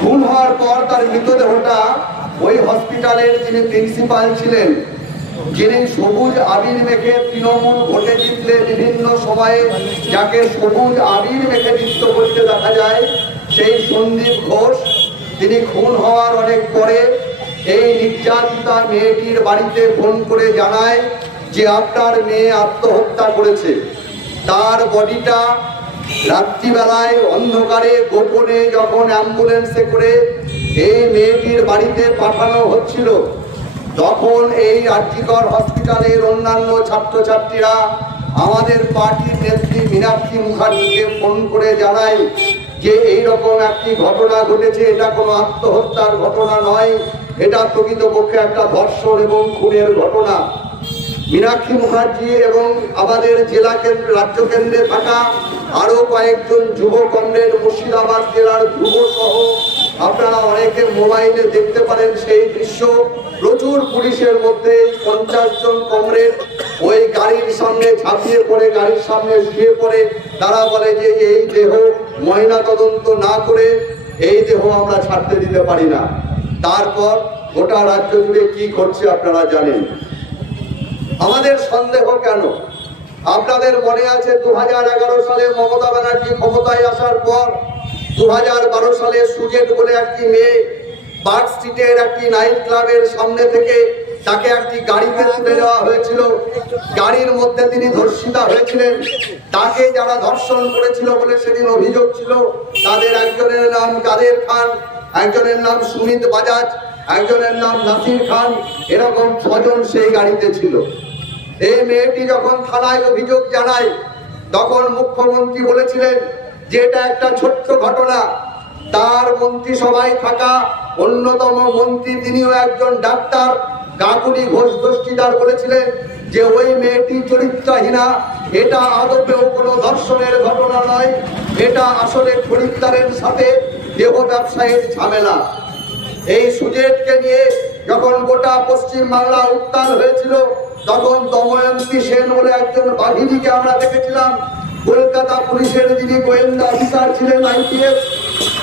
খুন হওয়ার পর তার মৃতদেহটা ওই হসপিটালের যিনি প্রিন্সিপাল ছিলেন, যিনি সবুজ আবির মেখে তৃণমূল ভোটে জিতলে বিভিন্ন সময়ে যাকে সবুজ আবির মেখে জিতত করতে দেখা যায়, সেই সন্দীপ ঘোষ, তিনি খুন হওয়ার অনেক পরে এই নির্যাতিতা মেয়েটির বাড়িতে ফোন করে জানায় যে আপনার মেয়ে আত্মহত্যা করেছে। তার বডিটা রাত্রিবেলায় অন্ধকারে গোপনে যখন অ্যাম্বুলেন্সে করে এই মেয়েটির বাড়িতে পাঠানো হচ্ছিল, তখন এই রাজ্যিকর হসপিটালের অন্যান্য ছাত্রছাত্রীরা আমাদের পার্টির নেত্রী মীনাক্ষী মুখার্জিকে ফোন করে জানায় যে এই রকম একটি ঘটনা ঘটেছে, এটা কোনো আত্মহত্যার ঘটনা নয়, এটা প্রকৃতপক্ষে একটা ধর্ষণ এবং খুনের ঘটনা। মীনাক্ষী মুখার্জি এবং আমাদের জেলা কেন্দ্র, রাজ্য কেন্দ্রে থাকা আরও কয়েকজন যুব কমরেড মুর্শিদাবাদ জেলার যুব সহ আপনারা অনেকে মোবাইলে দেখতে পারেন সেই দৃশ্য। প্রচুর পুলিশের মধ্যে পঞ্চাশ জন কমরেড ওই গাড়ির সামনে ঝাঁপিয়ে পড়ে, গাড়ির সামনে শুয়ে পড়ে। তারা বলে যে, এই দেহ ময়না তদন্ত না করে এই দেহ আমরা ছাড়তে দিতে পারি না। তারপর গোটা রাজ্য জুড়ে কি ঘটছে আপনারা জানেন। আমাদের সন্দেহ কেন? আপনাদের মনে আছে দু হাজার এগারো সালে মমতা ব্যানার্জি ক্ষমতায় আসার পর দু হাজার বারো সালে সুজেট বলে একটি মেয়ে পার্ক স্ট্রিটের একটি নাইট ক্লাবের সামনে থেকে তাকে একটি গাড়িতে তুলে দেওয়া হয়েছিল। গাড়ির মধ্যে তিনি ধর্ষিতা হয়েছিলেন। তাকে যারা ধর্ষণ করেছিল বলে সেদিন অভিযোগ ছিল, তাদের একজনের নাম কাদের খান, একজনের নাম সুমিত বাজাজ, একজনের নাম নাসির খান, এরকম ছজন সেই গাড়িতে ছিল। এই মেয়েটি যখন থানায় অভিযোগ জানায়, তখন মুখ্যমন্ত্রী বলেছিলেন যে এটা একটা ছোট্ট ঘটনা। তার মন্ত্রিসভায় থাকা অন্যতম মন্ত্রী তিনিও একজন ডাক্তার। কাকুরি ঘোষ দস্তিদার বলেছিলেন যে ওই মেয়েটি চরিত্রহীনা। এটা আদপেও কোনো ধর্ষণের ঘটনা নয়। এটা আসলে খরিদ্দারের সাথে দেহ ব্যবসায়ীর ঝামেলা। এই সুজেটকে নিয়ে যখন গোটা পশ্চিম বাংলা উত্তাল হয়েছিল, তখন দময়ন্তী সেন বলে একজন বাহিনীকে আমরা দেখেছিলাম। কলকাতা পুলিশের যিনি গোয়েন্দা অফিসার ছিলেন আইপিএস,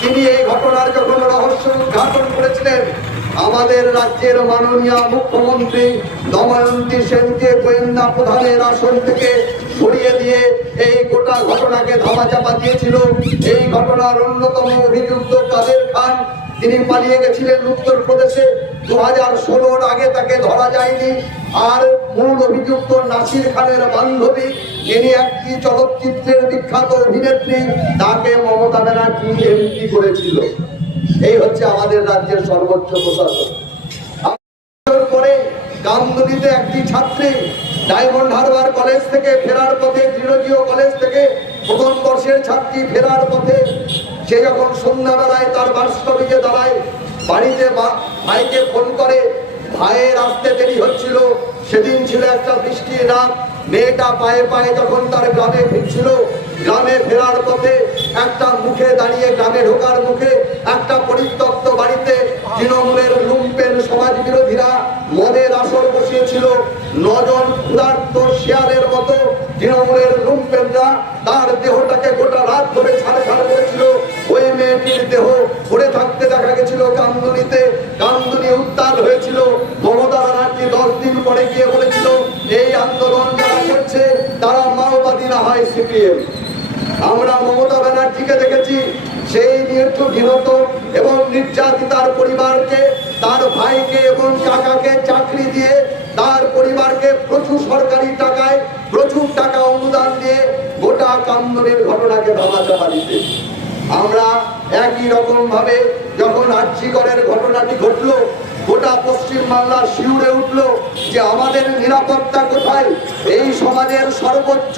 তিনি এই ঘটনার যখন রহস্য উদ্ঘাটন করেছিলেন, আমাদের রাজ্যের মাননীয় মুখ্যমন্ত্রী দময়ন্তী সেনকে গোয়েন্দা প্রধানের আসন থেকে সরিয়ে দিয়ে এই গোটা ঘটনাকে ধামাচাপা দিয়েছিল। এই ঘটনার অন্যতম অভিযুক্ত কাদের খান? তিনি পালিয়ে গেছিলেন উত্তরপ্রদেশে দু হাজার ষোলোর আগে তাকে ধরা যায়নি। আর মূল অভিযুক্ত নাসির খানের বান্ধবী, তিনি একটি চলচ্চিত্রের বিখ্যাত অভিনেত্রী, তাকে মমতা ব্যানার্জি এমপি করেছিল। এই হচ্ছে আমাদের রাজ্যের সর্বোচ্চ প্রশাসন পরে গামদুলিতে একটি ছাত্রী ডায়মন্ড হারবার কলেজ থেকে ফেরার পথে জিরোজিও কলেজ থেকে প্রথম বর্ষের ছাত্রী ফেরার পথে সে যখন সন্ধ্যাবেলায় তার বাস্তবিকে দাঁড়ায়, বাড়িতে ভাইকে ফোন করে, ভাইয়ের আসতে দেরি হচ্ছিল, সেদিন ছিল একটা বৃষ্টির রাত, মেয়েটা পায়ে পায়ে যখন তার গ্রামে ফিরছিল, গ্রামে ফেরার পথে একটা মুখে দাঁড়িয়ে গ্রামে ঢোকার মুখে একটা পরিত্যক্ত বাড়িতে তৃণমূলের লুম্পেন সমাজ বিরোধীরা মদের আসর বসিয়েছিল। নজন ক্ষুধার্ত শেয়ালের মতো তৃণমূলের লুম্পেনরা তার দেহটাকে দেহ পড়ে থাকতে দেখা গেছিল কামদুনিতে কামদুনি উত্তাল হয়েছিল। মমতা ব্যানার্জি দশ দিন পরে গিয়ে বলেছিল, এই আন্দোলন যারা করছে, তারা মাওবাদী না হয় সিপিএম। আমরা মমতা ব্যানার্জিকে দেখেছি, সেই নির্যাতিত এবং নির্যাতিতার পরিবারকে, তার ভাইকে এবং কাকাকে চাকরি দিয়ে, তার পরিবারকে প্রচুর সরকারি টাকায়, প্রচুর টাকা অনুদান দিয়ে গোটা কান্দনের ঘটনাকে ধামাচাপা দিতে। আমরা একই রকম ভাবে যখন আর্যিকরের ঘটনাটি ঘটলো, গোটা পশ্চিম বাংলা শিউরে উঠল যে আমাদের নিরাপত্তা কোথায়? এই সমাজের সর্বোচ্চ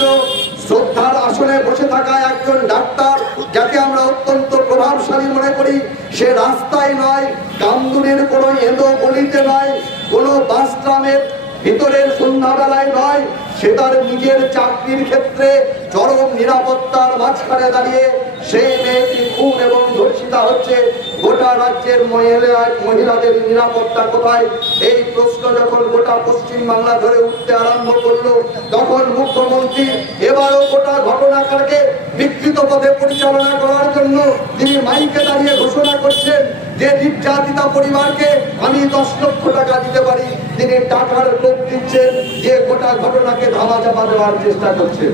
শ্রদ্ধার আসনে বসে থাকা একজন ডাক্তার যাকে আমরা অত্যন্ত প্রভাবশালী মনে করি, সে রাস্তায় নয় কামদুনের কোনো এঁদো গলিতে নয়, কোনো বাস ট্রামের ভিতরের সন্ধ্যাবেলায় নয় সে তার নিজের চাকরির ক্ষেত্রে চরম নিরাপত্তার মাঝখানে দাঁড়িয়ে সেই মেয়েটি খুন এবং ধর্ষিতা হচ্ছে গোটা রাজ্যের মহিলা মহিলাদের নিরাপত্তা কোথায়? এই প্রশ্ন যখন গোটা পশ্চিম বাংলা ধরে উঠতে আরম্ভ করল, তখন মুখ্যমন্ত্রী এবারও গোটা ঘটনাটাকে বিকৃত পথে পরিচালনা করার জন্য তিনি মাইকে দাঁড়িয়ে ঘোষণা করছেন যে নির্যাতিতা পরিবারকে আমি দশ লক্ষ টাকা দিতে পারি। তিনি টাকার লোক দিচ্ছেন যে গোটা ঘটনাকে ধামা চাপা দেওয়ার চেষ্টা করছেন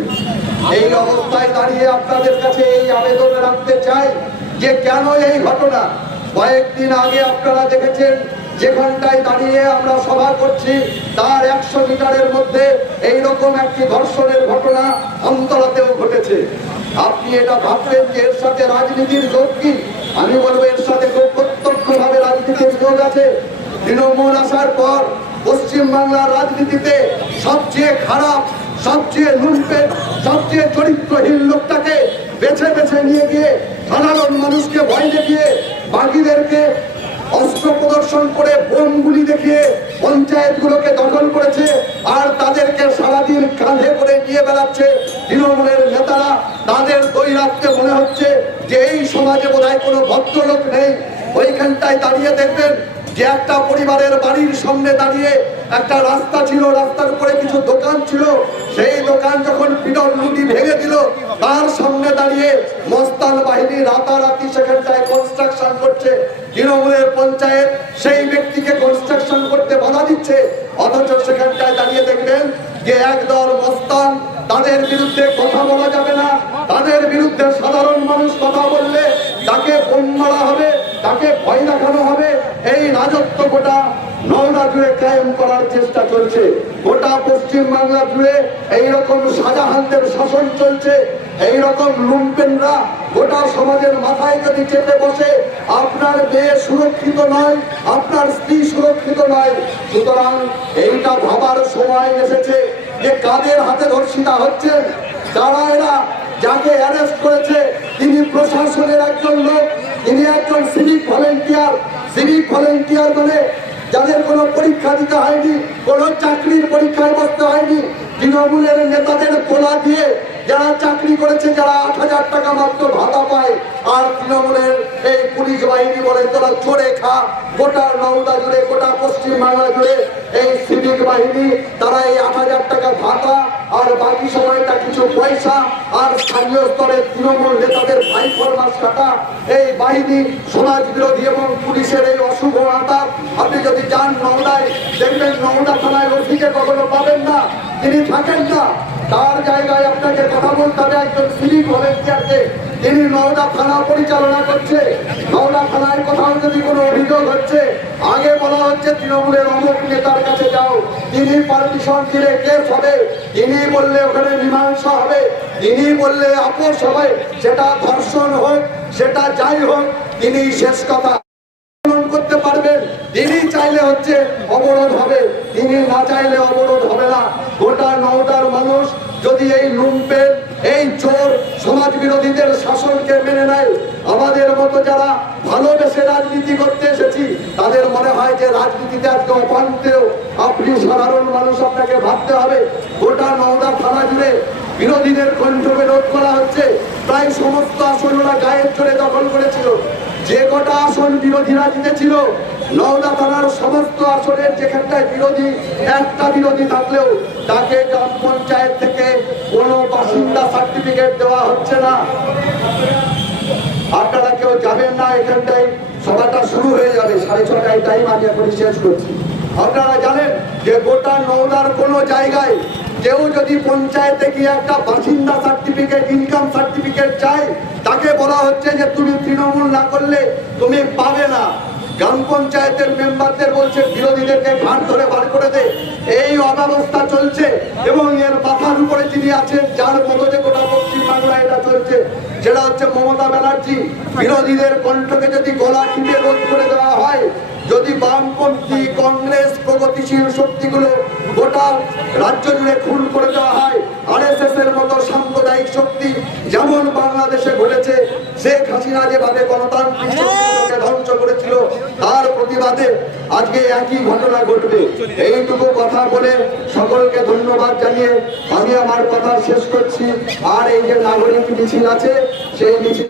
এই অবস্থায় দাঁড়িয়ে আপনাদের কাছে এই আবেদন রাখতে চাই যে কেন এই ঘটনা? কয়েকদিন আগে আপনারা দেখেছেন যেখানটায় দাঁড়িয়ে আমরা সভা করছি, তার একশো মিটারের মধ্যে এই রকম একটি ধর্ষণের ঘটনা অন্তরাতেও ঘটেছে। আপনি এটা ভাববেন যে এর সাথে রাজনীতির যোগ কি? আমি বলব এর সাথে খুব প্রত্যক্ষভাবে রাজনীতির যোগ আছে। তৃণমূল আসার পর পশ্চিম বাংলার রাজনীতিতে সবচেয়ে খারাপ, সবচেয়ে লুম্পের সবচেয়ে চরিত্রহীন লোকটাকে বেছে বেছে নিয়ে গিয়ে সাধারণ মানুষকে ভয় দেখিয়ে বাকিদেরকে অস্ত্র প্রদর্শন করে বোমগুলি দেখিয়ে পঞ্চায়েতগুলোকে দখল করেছে আর তাদেরকে সারাদিন কাঁধে করে নিয়ে বেড়াচ্ছে তৃণমূলের নেতারা। তাদের দৈরাত্মে মনে হচ্ছে যে এই সমাজে বোধহয় কোনো ভদ্রলোক নেই। ওইখানটায় দাঁড়িয়ে দেখবেন যে একটা পরিবারের বাড়ির সামনে দাঁড়িয়ে একটা রাস্তা ছিল, রাস্তার উপরে কিছু দোকান ছিল। সেই দোকান যখন পিডল লুটি ভেঙে দিল, তার সামনে দাঁড়িয়ে মস্তান বাহিনী রাতারাতি সেখানটায় কনস্ট্রাকশন করছে। তৃণমূলের পঞ্চায়েত সেই ব্যক্তিকে কনস্ট্রাকশন করতে বাধা দিচ্ছে। অথচ সেখানটায় দাঁড়িয়ে দেখবেন যে একদল মস্তান তাদের বিরুদ্ধে কথা বলা যাবে না। তাদের বিরুদ্ধে সাধারণ মানুষ কথা বললে তাকে বোম মারা হবে, তাকে ভয় দেখানো হবে। এই রাজত্ব গোটা করার চেষ্টা গোটা শাসন চলছে গোটা সমাজের মাথায় যদি চেপে বসে, আপনার মেয়ে সুরক্ষিত নয়, আপনার স্ত্রী সুরক্ষিত নয়। সুতরাং এইটা ভাবার সময় এসেছে যে কাদের হাতে ধর্ষিতা হচ্ছে, যারা এরা যাকে অ্যারেস্ট করেছে, তিনি প্রশাসনের একজন লোক, তিনি একজন সিভিক ভলেন্টিয়ার সিভিক ভলেন্টিয়ার মানে যাদের কোনো পরীক্ষা দিতে হয়নি কোনো চাকরির পরীক্ষায় বসতে হয়নি তৃণমূলের নেতাদের খোলা দিয়ে যারা চাকরি করেছে, যারা আট হাজার টাকা মাত্র ভাতা পায়, আর তৃণমূলের এই পুলিশ বাহিনী বলে, তোরা চড়ে খা, গোটা নওদা জুড়ে, গোটা পশ্চিম বাংলা জুড়ে এই সিভিক বাহিনী, তারা এই আট হাজার টাকা ভাতা, আর বাকি সময়টা কিছু পয়সা, আর স্থানীয় স্তরের তৃণমূল নেতাদের ভাই ফরমাস কাটা, এই বাহিনী সমাজ বিরোধী এবং পুলিশের এই অশুভ আতা আপনি যদি যান নওদায়, দেখবেন নওদা থানায় রফিকে কখনো পাবেন না তিনি থাকেন না। তার জায়গায় আপনাকে কথা বলতে হবে একজন সিভিক ভলেন্টিয়ারকে। তিনি নওদা থানা পরিচালনা করছে। নওদা থানায় কোথাও যদি কোনো অভিযোগ হচ্ছে, আগে বলা হচ্ছে তৃণমূলের অমুক নেতার কাছে যাও। তিনি পারমিশন দিলে কেস হবে। তিনি বললে ওখানে মীমাংসা হবে। তিনি বললে আপোষ হবে। সেটা ধর্ষণ হোক, সেটা যাই হোক, তিনি শেষ কথা। করতে পারবেন। তিনি চাইলে হচ্ছে অবরোধ হবে। তিনি না চাইলে অবরোধ হবে না। গোটা নওটার মানুষ যদি এই লুম্পের এই চোর সমাজ বিরোধীদের শাসনকে মেনে নেয়, আমাদের মতো যারা ভালোবেসে রাজনীতি করতে এসেছি, তাদের মনে হয় যে রাজনীতিতে আজকে অপান্তেও আপনি সাধারণ মানুষ আপনাকে ভাবতে হবে। গোটা নওদা থানা জুড়ে বিরোধীদের কণ্ঠকে রোধ করা হচ্ছে। প্রায় সমস্ত আসন ওরা গায়ের চড়ে দখল করেছিল। যে কটা আসন বিরোধীরা জিতেছিল, নওদা থানার সমস্ত বিরোধী, একটা বিরোধী থাকলেও তাকে গ্রাম পঞ্চায়েত থেকে কোনো বাসিন্দা সার্টিফিকেট দেওয়া হচ্ছে না। আপনারা কেউ যাবেন না, এখানটায় সভাটা শুরু হয়ে যাবে, সাড়ে ছটায় টাইম আমি এখন শেষ করছি। আপনারা জানেন যে গোটা নওদার কোনো জায়গায় কেউ যদি পঞ্চায়েতে গিয়ে একটা বাসিন্দা সার্টিফিকেট ইনকাম সার্টিফিকেট চায়, তাকে বলা হচ্ছে যে তুমি তৃণমূল না করলে তুমি পাবে না। গ্রাম পঞ্চায়েতের মেম্বারদের বলছে, বিরোধীদেরকে ঘাট ধরে বার করে দে। এই অব্যবস্থা চলছে এবং এর মাথার উপরে যিনি আছেন, যার মদতে গোটা পশ্চিম বাংলায় এটা চলছে, সেটা হচ্ছে মমতা ব্যানার্জি। বিরোধীদের কণ্ঠকে যদি গলা টিপে রোধ করে দেওয়া হয় যদি বামপন্থী কংগ্রেস প্রগতিশীল শক্তিগুলো গোটা রাজ্য জুড়ে খুন করে দেওয়া হয় আর এস এস এর মতো সাম্প্রদায়িক শক্তি যেমন বাংলাদেশে ঘটেছে, শেখ হাসিনা যেভাবে গণতান্ত্রিক ধ্বংস করেছিল, তার প্রতিবাদে আজকে একই ঘটনা ঘটবে। এইটুকু কথা বলে সকলকে ধন্যবাদ জানিয়ে আমি আমার কথা শেষ করছি। আর এই যে নাগরিক মিছিল আছে, সেই মিছিল